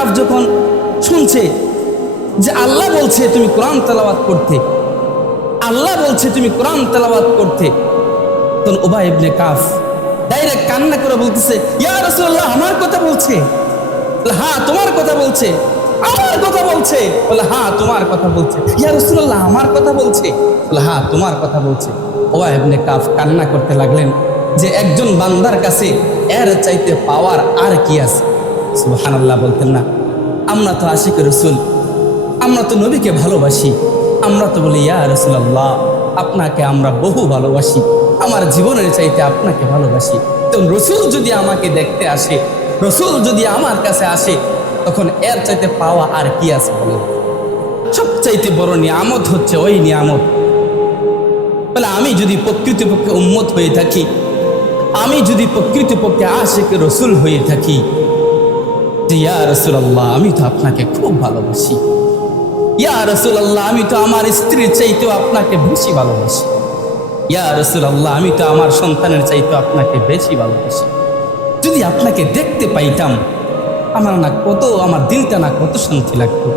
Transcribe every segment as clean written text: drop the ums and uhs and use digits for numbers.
Calf যখন শুনছে যে আল্লাহ বলছে তুমি কোরআন তেলাওয়াত করতে, আল্লাহ বলছে তুমি কোরআন তেলাওয়াত করতে, তখন উবাই ইবনে কাফ ডাইরেক্ট কান্না করে বলতেছে, ইয়া রাসূলুল্লাহ আমার কথা বলছে? হ্যাঁ তোমার কথা বলছে। আমার কথা বলছে? বলে হ্যাঁ তোমার কথা বলছে। ইয়া রাসূলুল্লাহ আমার কথা বলছে? বলে হ্যাঁ তোমার কথা বলছে। উবাই ইবনে কাফ কান্না করতে লাগলেন যে একজন বান্দার কাছে এর চাইতে পাওয়ার আর কি আছে? সুবহানাল্লাহ বলতেন না? আমরা তো আশিক রাসূল, আমরা তো নবীকে ভালোবাসি, আমরা তো বলি ইয়া রাসূলুল্লাহ আপনাকে আমরা বহু ভালোবাসি, আমার জীবনের চাইতে আপনাকে ভালোবাসি। তো রসুল যদি আমাকে দেখতে আসে, রসুল যদি আমার কাছে আসে, তখন এর চাইতে পাওয়া আর কি আছে বলেন? সবচাইতে বড় নিয়ামত হচ্ছে ওই নিয়ামত। বলে আমি যদি প্রকৃতপক্ষে উম্মত হয়ে থাকি, আমি যদি প্রকৃতপক্ষে আশিক রসুল হয়ে থাকি, যে ইয়া রাসূলুল্লাহ আমি তো আপনাকে খুব ভালোবাসি, ইয়া রাসূলুল্লাহ আমি তো আমার স্ত্রীর চাইতেও আপনাকে বেশি ভালোবাসি, ইয়া রাসূলুল্লাহ আমি তো আমার সন্তানের চাইতেও আপনাকে বেশি ভালোবাসি। যদি আপনাকে দেখতে পাইতাম আমার দিলটা না কত শান্তি লাগতো,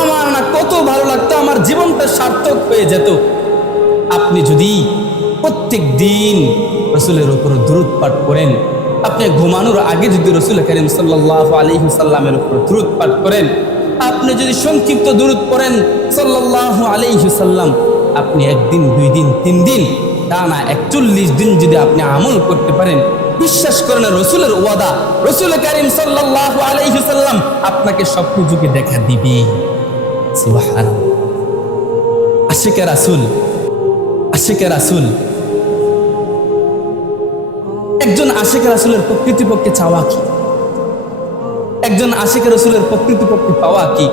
আমার না কত ভালো লাগতো, আমার জীবনটা সার্থক হয়ে যেত। আপনি যদি প্রত্যেক দিন রসুলের উপর দুরূদ পাঠ করেন, আপনি ঘুমানোর আগে যদি রসুল কারীম সাল্লাল্লাহু আলাইহি ওয়াসাল্লামের উপর দুরূদ পাঠ করেন, আপনি যদি সংক্ষিপ্ত দুরূদ পড়েন সাল্লাল্লাহু আলাইহি ওয়াসাল্লাম, আপনি একদিন, 2 দিন, 3 দিন, টানা 41 দিন যদি আপনি আমল করতে পারেন, বিশ্বাস করেন রসুলের ওয়াদা, রসুল কারীম সাল্লাল্লাহু আলাইহি ওয়াসাল্লাম আপনাকে স্বপ্ন যুগে দেখা দিবে। সুবহানাল্লাহ। আশিকে রাসূল, আশিকে রাসূল, একজন আশিকে রাসূলের প্রকৃতপক্ষে চাওয়া কি? একজন আশিকে রাসূলের প্রকৃতপক্ষে পাওয়া কি?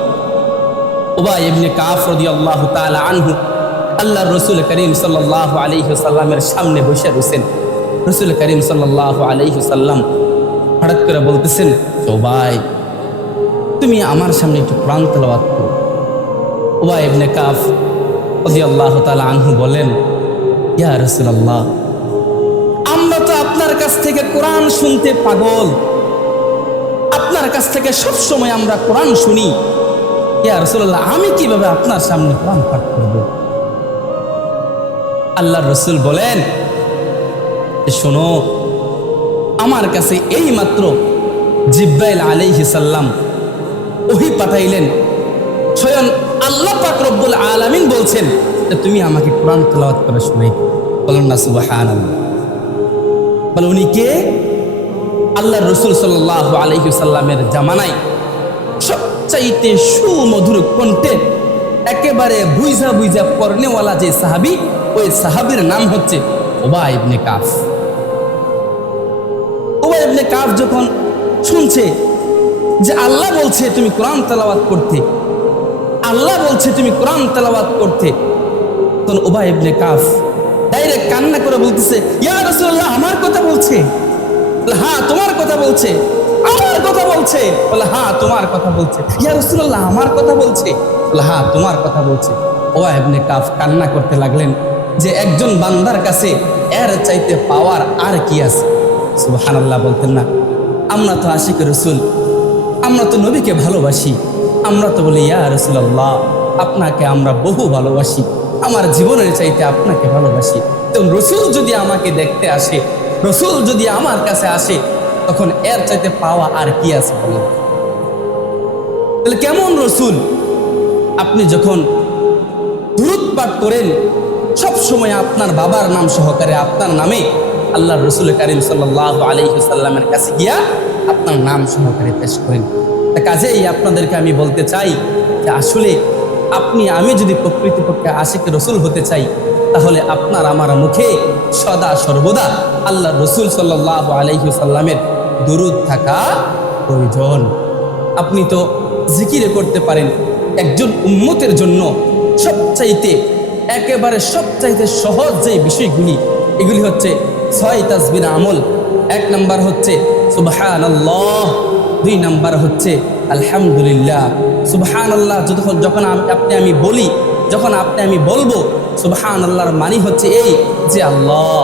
উবাই ইবনে কাফ রাদিয়াল্লাহু তাআলা আনহু আল্লাহর রাসূল কারীম সাল্লাল্লাহু আলাইহি ওয়াসাল্লামের সামনে বসে রয়েছেন। রাসূল কারীম সাল্লাল্লাহু আলাইহি ওয়াসাল্লাম হঠাৎ করে বলতেছেন, উবাই তুমি আমার সামনে একটু কোরআন তেলাওয়াত করো। উবাই ইবনে কাফ রাদিয়াল্লাহু তাআলা আনহু বলেন, ইয়া রাসূলুল্লাহ আমরা তো আপনার কাছ থেকে কোরআন শুনতে পাগল, আপনার কাছ থেকে সব সময় আমরা কোরআন শুনি, ইয়া রাসূলুল্লাহ আমি কিভাবে আপনার সামনে কোরআন পাঠ করব? আল্লাহর রাসূল বলেন, শোনো, আমার কাছে এই মাত্র জিব্রাইল আলাইহিস সালাম ওহী পাঠাইলেন, স্বয়ং আল্লাহ পাক রব্বুল আলামিন বলছেন যে তুমি আমাকে কোরআন তেলাওয়াত করে শোনাই। বলুন না সুবহানাল্লাহ। বলে উনি কে? আল্লাহর রাসূল সাল্লাল্লাহু আলাইহি ওয়াসাল্লামের জামানায় সবচাইতে সুমধুর কণ্ঠে একেবারে বুইজা বুইজা পড়নেওয়ালা যে সাহাবী, ওই সাহাবীর নাম হচ্ছে উবাই ইবনে কাফ। উবাই ইবনে কাফ যখন শুনছে যে আল্লাহ বলছে তুমি কোরআন তেলাওয়াত করতে, আল্লাহ বলছে তুমি কোরআন তেলাওয়াত করতে, তখন উবাই ইবনে কাফ ডাইরেক্ট কান্না করে বলতেছে, ইয়া রাসূলুল্লাহ আমার কথা বলছে? হ্যাঁ তোমার কথা বলছে। আমার কথা বলছে? বলে হ্যাঁ তোমার কথা বলছে। ইয়া রাসূলুল্লাহ আমার কথা বলছে? বলে হ্যাঁ তোমার কথা বলছে। উবাই ইবনে কাফ কান্না করতে লাগলেন যে একজন বান্দার কাছে এর চাইতে পাওয়ার আর কি আছে? সুবহানাল্লাহ বলতেন না? আমরা তো আশিক রাসূল, আমরা তো নবীকে ভালোবাসি, আমরা তো বলি ইয়া রাসূলুল্লাহ আপনাকে আমরা বহু ভালোবাসি, আমার জীবনের চাইতে আপনাকে ভালোবাসি। তো রসুল যদি আমাকে দেখতে আসে, রসুল যদি আমার কাছে আসে, তখন এর চাইতে পাওয়া আর কি আছে বলেন? তাহলে কেমন রসুল? আপনি যখন দুরূদ পাঠ করেন, সব সময় আপনার বাবার নাম সহকারে আপনার নামে আল্লাহর রাসূল কারীম সাল্লাল্লাহু আলাইহি ওয়াসাল্লামের কাছে গিয়া আপনার নাম সহকারে পেশ করেন। কাজেই আপনাদেরকে আমি বলতে চাই যে আসলে আমি যদি প্রকৃতপক্ষে আশিক রসুল হতে চাই, তাহলে আপনার আমার মুখে সদা সর্বদা আল্লাহর রাসূল সাল্লাল্লাহু আলাইহি ওয়াসাল্লামের দুরূদ থাকা প্রয়োজন। আপনি তো জিকিরে করতে পারেন। একজন উম্মতের জন্য সবচাইতে সহজ যে বিষয়গুলি, এগুলি হচ্ছে 6 তাসবিহ আমল। 1 নাম্বার হচ্ছে সুবহানাল্লাহ, 2 নাম্বার হচ্ছে আলহামদুলিল্লাহ। সুবহানাল্লাহ যখন আমি বলি, যখন আমি বলবো সুবহানাল্লাহর মানে হচ্ছে এই যে আল্লাহ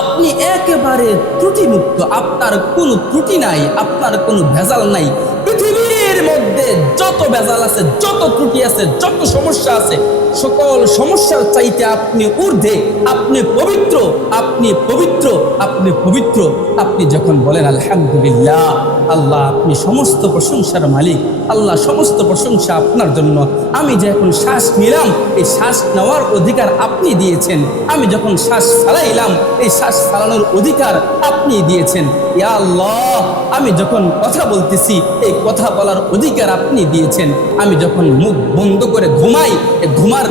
আপনি একেবারে ত্রুটিমুক্ত, আপনার কোনো ত্রুটি নাই, আপনার কোনো ভেজাল নাই। পৃথিবীর পৃথিবীর মধ্যে যত ভেজাল আছে, যত ত্রুটি আছে, যত সমস্যা আছে, সকল সমস্যার চাইতে আপনি ঊর্ধ্বে, আপনি পবিত্র, আপনি পবিত্র, আপনি পবিত্র। আপনি যখন বলেন আলহামদুলিল্লাহ, আল্লাহ আপনি সমস্ত প্রশংসার মালিক, আল্লাহ সমস্ত প্রশংসা আপনার জন্য। আমি যে এখন শ্বাস নিলাম, এই শ্বাস নেওয়ার অধিকার আপনি দিয়েছেন। আমি যখন শ্বাস ফেলাইলাম, এই শ্বাস ফেলানোর অধিকার আপনি দিয়েছেন। ইয়া আল্লাহ, আমি যখন কথা বলতেছি, এই কথা বলার অধিকার আপনি দিয়েছেন। আমি যখন মুখ বন্ধ করে ঘুমাই, এই ঘুমার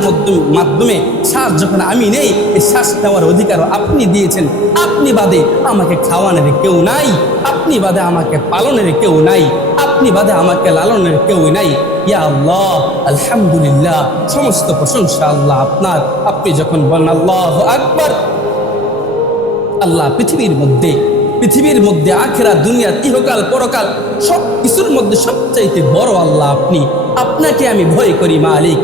মাধ্যমে শ্বাস যখন আমি নেই, এই শ্বাস নেওয়ার অধিকার আপনি দিয়েছেন। আপনি বাদে আমাকে খাওয়ানোর কেউ নাই, আপনি বাদে আমাকে পালনের কেউ নাই, আপনি বাদে আমাকে লালনের কেউ নাই। ইয়া আল্লাহ, আলহামদুলিল্লাহ, সমস্ত প্রশংসা আল্লাহ আপনার। আপনি যখন বলেন আল্লাহু আকবার, আল্লাহ পৃথিবীর মধ্যে আখিরাত, দুনিয়া, ইহকাল, পরকাল সব কিছুর মধ্যে সবচাইতে বড় আল্লাহ আপনি। আপনাকে আমি ভয় করি মালিক।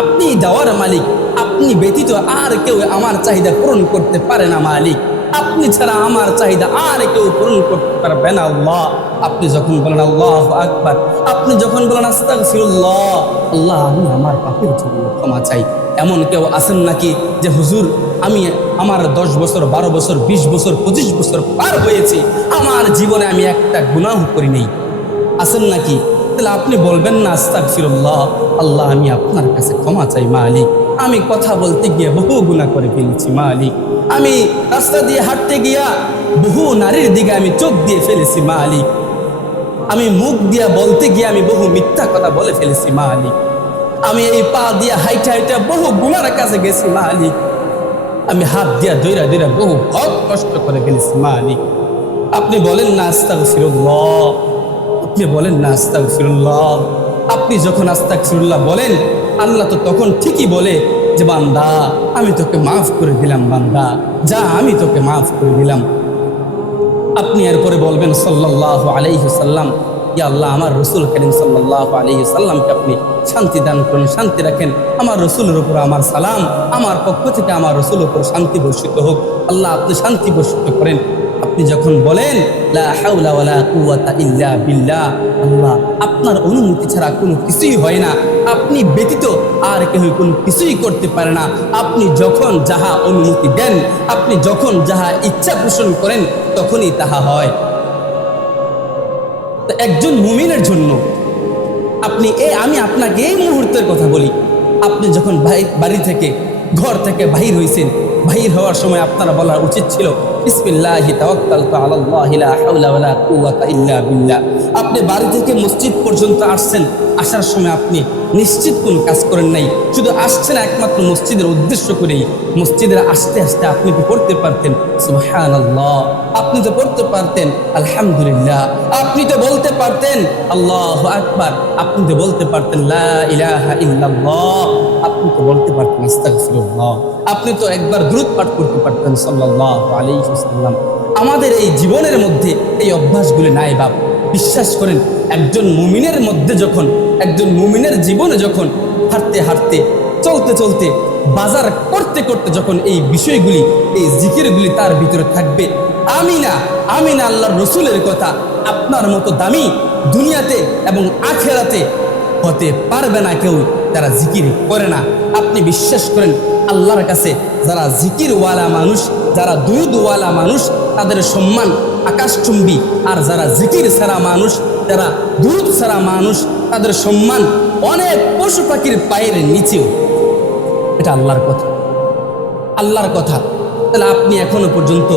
আপনি দেওয়ার মালিক। আপনি ব্যতীত আর কেউ আমার চাহিদা পূরণ করতে পারে না মালিক। আপনি ছাড়া আমার চাহিদা আর কেউ পূরণ করতে পারবে না আল্লাহ। আপনি যখন বলেন আল্লাহু আকবার, আপনি যখন বলেন আস্তাগফিরুল্লাহ, আল্লাহ আমি আমার পাপের জন্য ক্ষমা চাই। এমন কেউ আছেন নাকি যে হুজুর আমি আমার 10 বছর, 12 বছর, 20 বছর, 25 বছর পার হয়েছে, আমার জীবনে আমি একটা গুনাহ করি নাই? আছেন নাকি? তাহলে আপনি বলবেন না আস্তাগফিরুল্লাহ, আল্লাহ আমি আপনার কাছে ক্ষমা চাই মালিক। আমি কথা বলতে গিয়ে বহু গুনাহ করে ফেলেছি মালিক। আমি রাস্তা দিয়ে হাঁটতে গিয়া বহু নারীর দিকে আমি চোখ দিয়ে ফেলেছি মালিক। আমি মুখ দিয়া বলতে গিয়ে আমি বহু মিথ্যা কথা বলে ফেলেছি মালিক। আমি এই পা দিয়া হাইটা বহু গুনার কাছে গেছি মালিক। আমি হাত দিয়া দইরা বহু হক কষ্ট করে ফেলেছি মালিক। আপনি বলেন না আস্তাগফিরুল্লাহ, আপনি বলেন না আস্তাগফিরুল্লাহ। আপনি যখন আস্তাগফিরুল্লাহ বলেন, আল্লাহ তো তখন ঠিকই বলে যে বান্দা আমি তোকে মাফ করে দিলাম, বান্দা যা আমি তোকে মাফ করে দিলাম। আপনি এরপরে বলবেন সাল্লাল্লাহু আলাইহি সাল্লাম, ইয়া আল্লাহ আমার রসুল করিম সাল্লাল্লাহু আলাইহি সাল্লামকে আপনি শান্তি দান করুন, শান্তি রাখেন। আমার রসুলের উপর আমার সালাম, আমার পক্ষ থেকে আমার রসুলের উপর শান্তি বর্ষিত হোক। আল্লাহ আপনি শান্তি বর্ষিত করেন। আপনি যখন বলেন লা হাওলা ওয়ালা কুওয়াতা ইল্লা বিল্লাহ, আল্লাহ আপনার অনুমতি ছাড়া কোনো কিছুই হয় না, আপনি ব্যতীত আর কেউ কোনো কিছুই করতে পারে না। আপনি যখন যাহা অনুমতি দেন, আপনি যখন যাহা ইচ্ছা পোষণ করেন, তখনই তাহা হয়। তো একজন মুমিনের জন্য আমি আপনাকে এই মুহূর্তের কথা বলি, আপনি যখন বাড়ি থেকে, ঘর থেকে বাহির হয়েছেন, বাহির হওয়ার সময় আপনারা বলা উচিত ছিল বিসমিল্লাহি তাওয়াক্কালতু আলাল্লাহি লা হাওলা ওয়ালা কুওয়াতা ইল্লা বিল্লাহ। আপনি বাড়ি থেকে মসজিদ পর্যন্ত আসছেন, আসার সময় আপনি নিশ্চিত কোন কাজ করেন নাই, শুধু আসছেন একমাত্র মসজিদের উদ্দেশ্য করেই। মসজিদের আসতে আসতে আপনি তো পড়তে পারতেন সুবহানাল্লাহ, আপনি তো পড়তে পারতেন আলহামদুলিল্লাহ, আপনি তো বলতে পারতেন আল্লাহু আকবার, আপনি তো বলতে পারতেন লা ইলাহা ইল্লাল্লাহ, আপনি তো বলতে পারতেন আস্তাগফিরুল্লাহ, আপনি তো একবার দুরূদ পাঠ করতে পারতেন সাল্লাল্লাহু আলাইহি ওয়াসাল্লাম। আমাদের এই জীবনের মধ্যে এই অভ্যাসগুলি নাই বাপ। বিশ্বাস করেন, একজন মুমিনের মধ্যে যখন, একজন মুমিনের জীবনে যখন হাঁটতে হাঁটতে, চলতে চলতে, বাজার করতে করতে যখন এই বিষয়গুলি, এই জিকিরগুলি তার ভিতরে থাকবে, আমি না আল্লাহর রসুলের কথা আপনার মতো দামি দুনিয়াতে এবং আখিরাতে হতে পারবে না কেউ যারা জিকির করে না। আপনি বিশ্বাস করেন, আল্লাহর কাছে যারা জিকিরওয়ালা মানুষ, যারা দুরূদওয়ালা মানুষ, তাদের সম্মান আকাশচুম্বী। আর যারা জিকির ছাড়া মানুষ, যারা দুরূদ ছাড়া মানুষ, তাদের সম্মান অনেক পশু পাখির পায়ের নিচেও। এটা আল্লাহর কথা, আল্লাহর কথা। তাহলে আপনি এখনো পর্যন্ত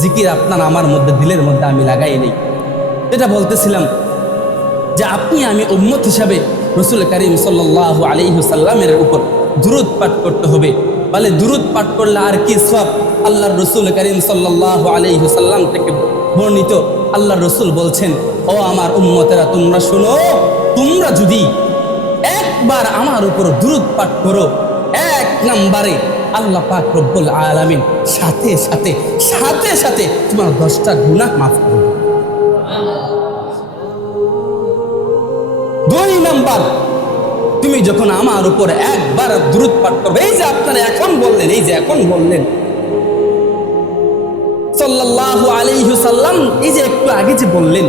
জিকির আপনার আমার মধ্যে, দিলের মধ্যে আমি লাগাই নেই। যেটা বলতেছিলাম যে আমি উম্মত হিসাবে রসুল করিম সাল্লাল্লাহু আলাইহি ওয়াসাল্লামের উপর দুরূদ পাঠ করতে হবে। বলে দুরূদ পাঠ করলে আর কি সওয়াব? আল্লাহর রসুল করিম সাল্লাল্লাহু আলাইহি ওয়াসাল্লাম থেকে বর্ণিত, আল্লাহর রসুল বলছেন, ও আমার উম্মতেরা তোমরা শোনো, তোমরা যদি একবার আমার উপর দুরূদ পাঠ করো, এক নম্বরে আল্লাহ পাক রব্বুল আলামিন সাথে সাথে তোমার 10টা গুনাহ মাফ করবে। 2 নাম্বার, তুমি যখন আমার উপর একবার দুরূদ পাঠ করবে, এই যে আপনারা এখন বললেন সাল্লাল্লাহু আলাইহি ওয়াসাল্লাম, এই যে একটু আগে যে বললেন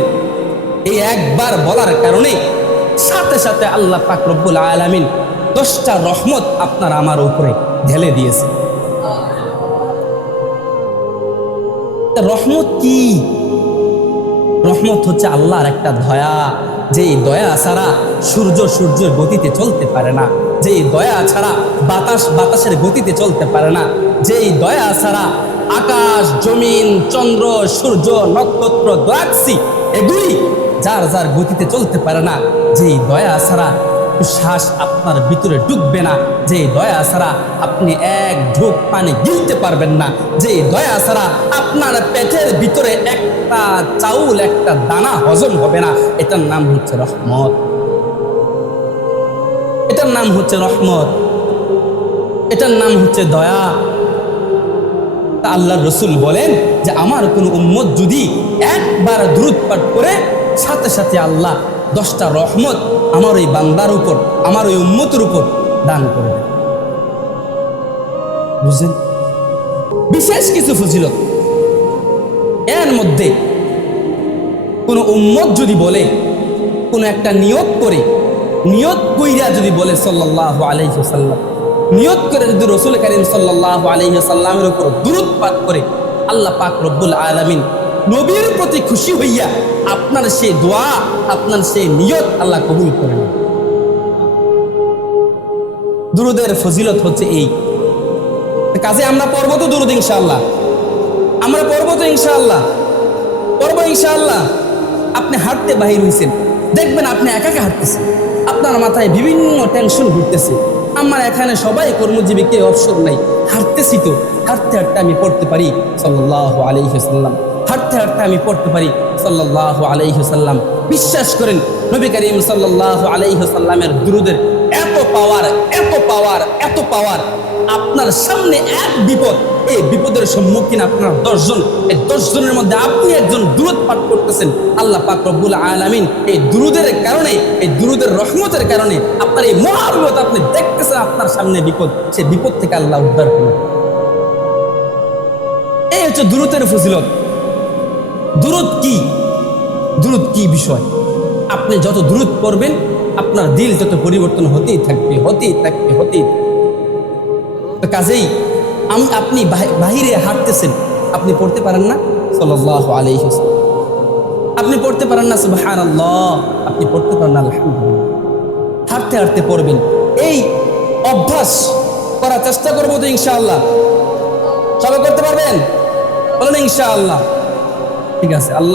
এই একবার বলার কারণে সাথে সাথে আল্লাহ পাক রব্বুল আলামিন 10টা রহমত আপনার আমার উপরে ঢেলে দিয়েছে। রহমত কি? রহমত হচ্ছে আল্লাহর একটা দয়া, যে দয়া ছাড়া সূর্যের গতিতে চলতে পারে না, যে দয়া ছাড়া বাতাসের গতিতে চলতে পারে না, যে দয়া ছাড়া আকাশ, জমিন, চন্দ্র, সূর্য, নক্ষত্র, গ্যালাক্সি এগুলি যার গতিতে চলতে পারে না, যে দয়া ছাড়া শ্বাস আপনার ভিতরে ঢুকবে না, যে দয়া ছাড়া আপনি এক ঢোক পানি গিলতে পারবেন না, যে দয়া ছাড়া আপনার পেটের ভিতরে একটা চাউল, একটা দানা হজম হবে না, এটার নাম হচ্ছে রহমত। এটার নাম হচ্ছে রহমত, এটার নাম হচ্ছে দয়া। আল্লাহর রাসূল বলেন যে আমার কোন উম্মত যদি একবার দুরূদ পাঠ করে সাথে সাথে আল্লাহ 10টা রহমত আমার ওই বান্দার উপর, আমার ওই উম্মতের উপর দান করে দেন। বুঝলেন? বিশেষ কিছু ফজিলত এর মধ্যে কোন উম্মত যদি বলে, কোন একটা নিয়ত করে, নিয়ত কইরা যদি বলে সাল্লাল্লাহু আলাইহি ওয়াসাল্লাম, নিয়ত করে যদি রাসূল কারীম সাল্লাল্লাহু আলাইহি ওয়াসাল্লামের উপর দুরূদ পাঠ করে, আল্লাহ পাক রব্বুল আলামিন নবীর প্রতি খুশি হইয়া আপনার সেই দোয়া, আপনার সেই নিয়ত আল্লাহ কবুল করে নেন। দুরূদের ফজিলত হচ্ছে এই। কাজে আমরা পড়ব তো দুরূদ ইনশাআল্লাহ, আমরা পড়ব তো ইনশাআল্লাহ, পড়ব ইনশাআল্লাহ। আপনি হাঁটতে বাহির হইছেন, দেখবেন আপনি একা একা হাঁটতেছেন, আপনার মাথায় বিভিন্ন টেনশন ঘুরতেছে। আমার এখানে সবাই কর্মজীবী, কেউ অবসর নাই, হাঁটতেছি তো, হাঁটতে হাঁটতে আমি পড়তে পারি সাল্লাল্লাহু আলাইহি ওয়াসাল্লাম, হাঁটতে হাঁটতে আমি পড়তে পারি সাল্লাল্লাহু আলাইহি ওয়াসাল্লাম। বিশ্বাস করেন নবী করিম সাল্লাল্লাহু আলাইহি ওয়াসাল্লামের দুরূদের এত পাওয়ার, এত পাওয়ার, এত পাওয়ার। আপনার সামনে এক বিপদ, এই বিপদের সম্মুখীন আপনার 10 জন, এই 10 জনের মধ্যে আপনি একজন দুরূদ পাঠ করতেছেন, আল্লাহ পাক রব্বুল আলামিন এই দুরূদের কারণে, এই দুরূদের রহমতের কারণে আপনার এই মহা বিপদ আপনি দেখতেছেন, আপনার সামনে বিপদ, সেই বিপদ থেকে আল্লাহ উদ্ধার করুন। এই হচ্ছে দুরূদের ফজিলত। দুরূদ কি? দুরূদ কি বিষয়? আপনি যত দুরূদ পড়বেন আপনার দিল যত পরিবর্তন হতেই থাকবে, হতেই থাকবে, হতেই থাকবে। তো কাজেই আপনি বাহিরে হাঁটতেছেন, আপনি পড়তে পারেন না সাল্লাল্লাহু আলাইহি ওয়াসাল্লাম, আপনি পড়তে পারেন না সুবহানাল্লাহ, আপনি পড়তে পারেন না আলহামদুলিল্লাহ। হাঁটতে হাঁটতে পড়বেন, এই অভ্যাস করার চেষ্টা করবো তো ইনশাআল্লাহ। সবাই করতে পারবেন? বলেন ইনশাআল্লাহ। ঠিক আছে, আল্লাহ